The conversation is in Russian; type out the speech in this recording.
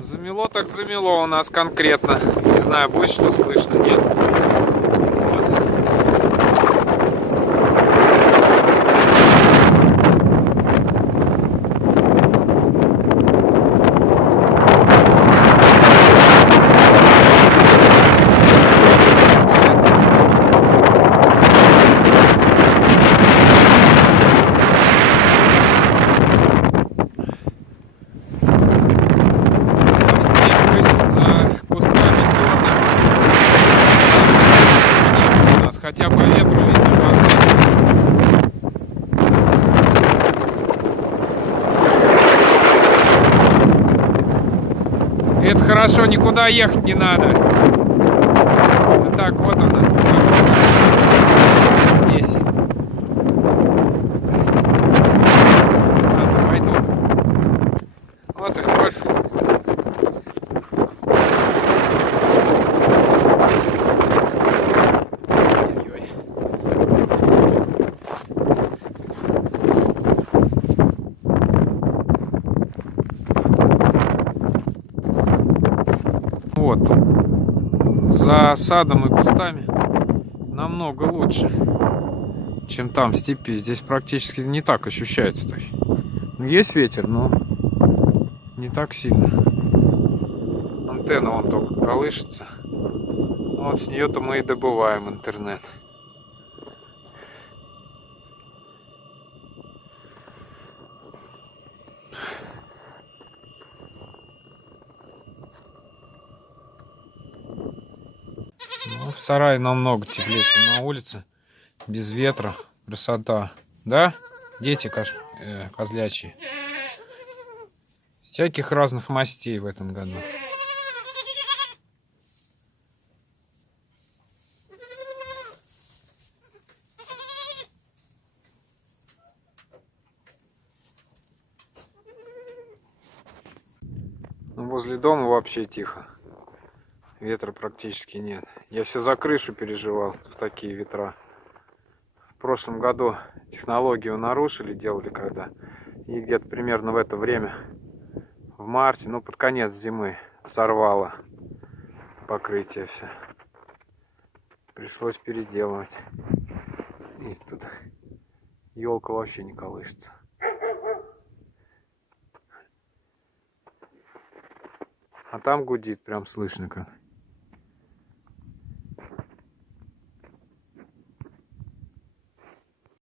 Замело так замело у нас конкретно. Не знаю, будет что слышно, нет. Хотя по ветру видно по. Это хорошо, никуда ехать не надо. Вот так вот она. Здесь. Ладно, пойду. Вот и гольф. Вот, за садом и кустами намного лучше, чем там в степи. Здесь практически не так ощущается. Есть ветер, но не так сильно. Антенна вон только колышется. Вот с нее-то мы и добываем интернет. Ну, в сарае намного теплее, чем на улице. Без ветра. Красота. Да? Дети козлячьи. Всяких разных мастей в этом году. Возле дома вообще тихо. Ветра практически нет. Я все за крышу переживал в такие ветра. В прошлом году технологию нарушили, делали когда. И где-то примерно в это время, в марте, ну под конец зимы, сорвало покрытие все. Пришлось переделывать. И тут елка вообще не колышется. А там гудит, прям слышно как.